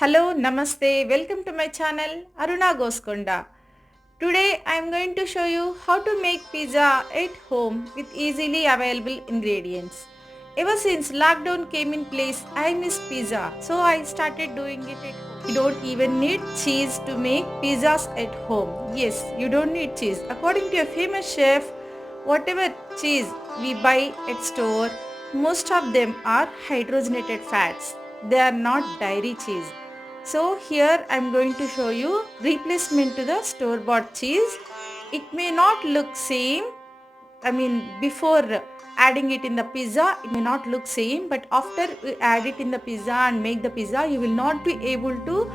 Hello, Namaste, welcome to my channel Aruna Goskonda. Today I am going to show you how to make pizza at home with easily available ingredients. Ever since lockdown came in place, I miss pizza, so I started doing it at home. You don't even need cheese to make pizzas at home. Yes, you don't need cheese. According to a famous chef, whatever cheese we buy at store, most of them are hydrogenated fats. They are not dairy cheese. So here I am going to show you replacement to the store bought cheese. It may not look same. Before adding it in the pizza, it may not look same, but after you add it in the pizza and make the pizza, you will not be able to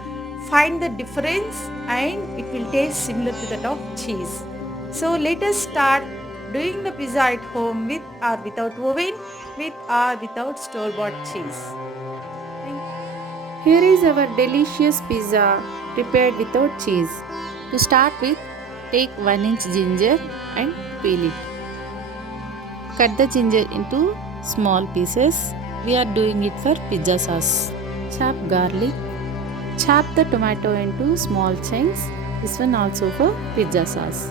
find the difference and it will taste similar to that of cheese. So let us start doing the pizza at home with or without oven, with or without store bought cheese. Thank you. Here is our delicious pizza prepared without cheese. To start with, take 1 inch ginger and peel it. Cut the ginger into small pieces. We are doing it for pizza sauce. Chop garlic. Chop the tomato into small chunks. This one also for pizza sauce.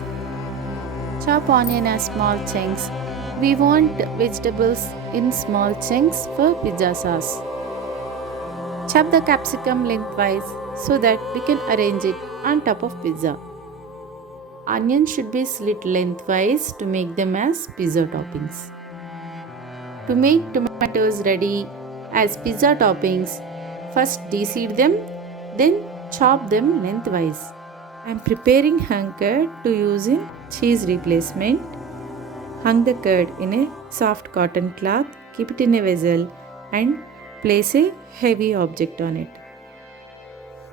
Chop onion as small chunks. We want vegetables in small chunks for pizza sauce. Chop the capsicum lengthwise so that we can arrange it on top of pizza. Onions should be slit lengthwise to make them as pizza toppings. To make tomatoes ready as pizza toppings, first deseed them, then chop them lengthwise. I am preparing hung curd to use in cheese replacement. Hang the curd in a soft cotton cloth, keep it in a vessel and place a heavy object on it.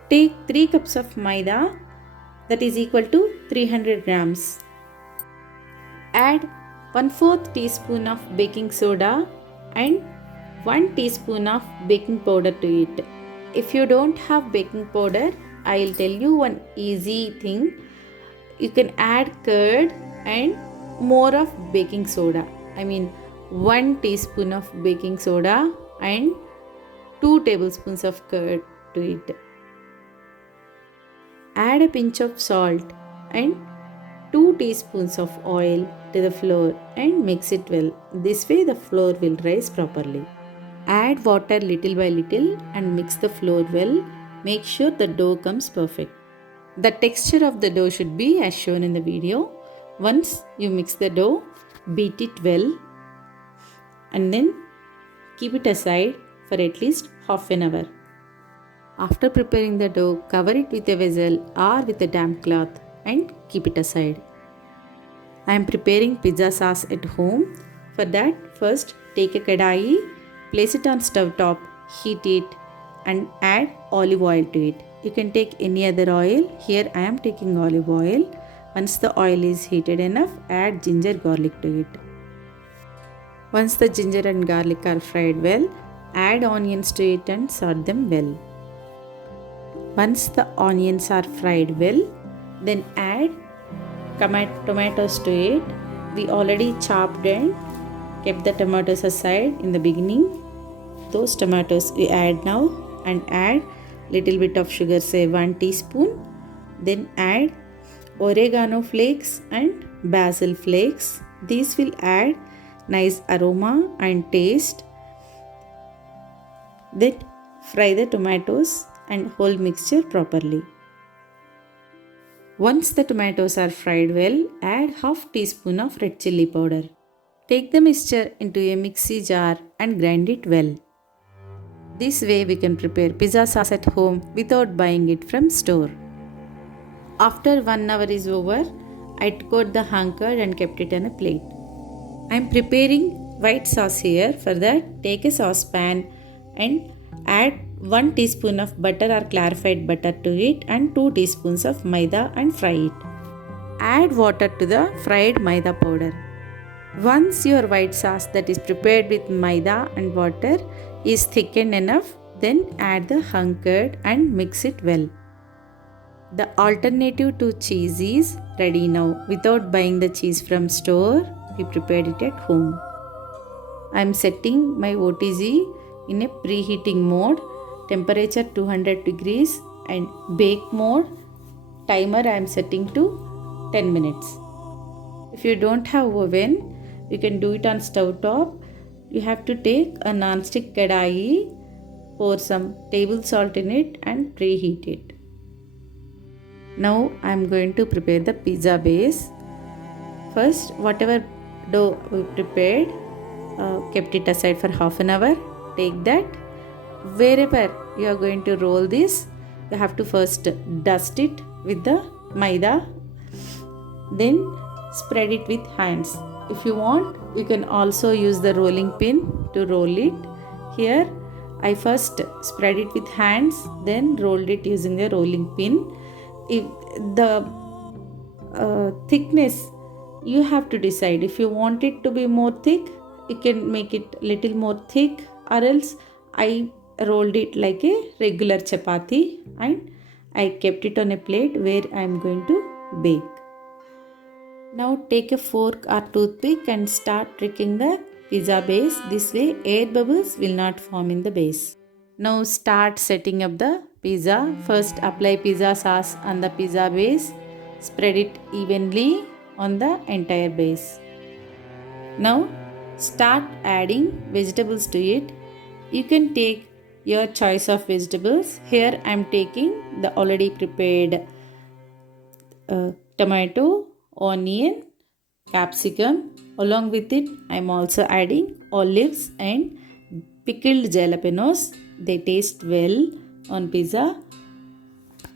Take 3 cups of maida, that is equal to 300 grams. Add 1/4 teaspoon of baking soda and 1 teaspoon of baking powder to it. If you don't have baking powder, I will tell you one easy thing. You can add curd and more of baking soda. 1 teaspoon of baking soda and 2 tablespoons of curd to it. Add a pinch of salt and 2 teaspoons of oil to the flour and mix it well. This way the flour will rise properly. Add water little by little and mix the flour well. Make sure the dough comes perfect. The texture of the dough should be as shown in the video. Once you mix the dough, beat it well and then keep it aside for at least half an hour. After preparing the dough, cover it with a vessel or with a damp cloth and keep it aside. I am preparing pizza sauce at home. For that, first take a kadai, place it on stove top, heat it and add olive oil to it. You can take any other oil. Here I am taking olive oil. Once the oil is heated enough, add ginger garlic to it. Once the ginger and garlic are fried well, add onions to it and saute them well. Once the onions are fried well, then add tomatoes to it. We already chopped and kept the tomatoes aside in the beginning. Those tomatoes we add now and add little bit of sugar, say 1 teaspoon. Then add oregano flakes and basil flakes. These will add nice aroma and taste. Then fry the tomatoes and whole mixture properly. Once the tomatoes are fried well, add half teaspoon of red chilli powder. Take the mixture into a mixie jar and grind it well. This way we can prepare pizza sauce at home without buying it from store. After 1 hour is over, I took out the hung curd and kept it on a plate. I am preparing white sauce here. For that, take a saucepan and add 1 teaspoon of butter or clarified butter to it and 2 teaspoons of maida and fry it. Add water to the fried maida powder. Once your white sauce that is prepared with maida and water is thickened enough, then add the hung curd and mix it well. The alternative to cheese is ready now. Without buying the cheese from store, we prepared it at home. I am setting my OTG in a preheating mode. temperature 200 degrees and bake mode timer I am setting to 10 minutes. If you don't have oven, you can do it on stove top. You have to take a non-stick kadai, pour some table salt in it and preheat it. Now I am going to prepare the pizza base. First, whatever dough we prepared, kept it aside for half an hour. Take that. Wherever you are going to roll this, you have to first dust it with the maida, then spread it with hands. If you want, you can also use the rolling pin to roll it. Here I first spread it with hands, then rolled it using the rolling pin. If the thickness, you have to decide. If you want it to be more thick, you can make it little more thick, or else I rolled it like a regular chapati and I kept it on a plate where I am going to bake. Now take a fork or toothpick and start tricking the pizza base. This way air bubbles will not form in the base. Now start setting up the pizza. First apply pizza sauce on the pizza base. Spread it evenly on the entire base. Now start adding vegetables to it. You can take your choice of vegetables. Here I am taking the already prepared tomato, onion, capsicum. Along with it, I am also adding olives and pickled jalapenos. They taste well on pizza.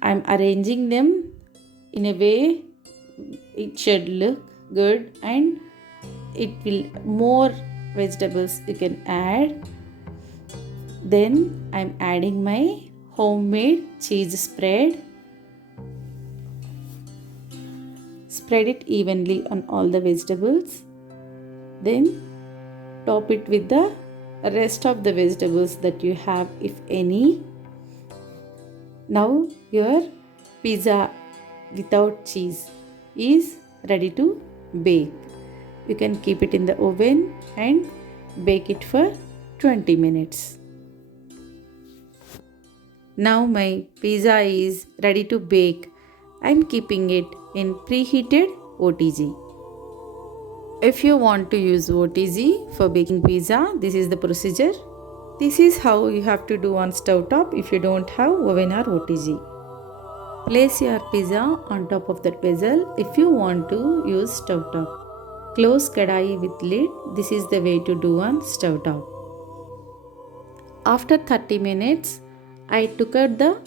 I am arranging them in a way it should look good, and it will more vegetables you can add. Then I am adding my homemade cheese spread. Spread it evenly on all the vegetables. Then top it with the rest of the vegetables that you have, if any. Now your pizza without cheese is ready to bake. You can keep it in the oven and bake it for 20 minutes. Now my pizza is ready to bake. I am keeping it in preheated OTG. If you want to use OTG for baking pizza, this is the procedure. This is how you have to do on stove top if you don't have oven or OTG. Place your pizza on top of that vessel if you want to use stove top. Close kadai with lid. This is the way to do on stove top. After 30 minutes, I took out the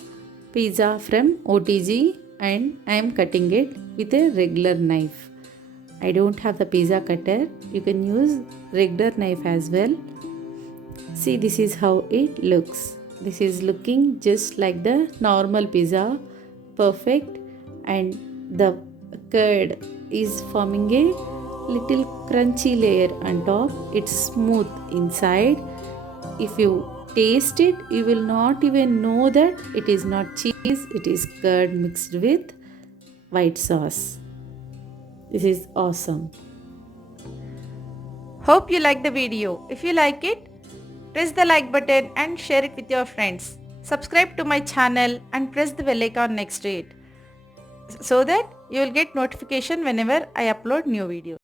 pizza from OTG and I am cutting it with a regular knife. I don't have the pizza cutter. You can use regular knife as well. See, this is how it looks. This is looking just like the normal pizza. Perfect. And the curd is forming a little crunchy layer on top. It's smooth inside. If you taste it, you will not even know that it is not cheese, it is curd mixed with white sauce. This is awesome. Hope you like the video. If you like it, press the like button and share it with your friends. Subscribe to my channel and press the bell icon next to it so that you will get notification whenever I upload new videos.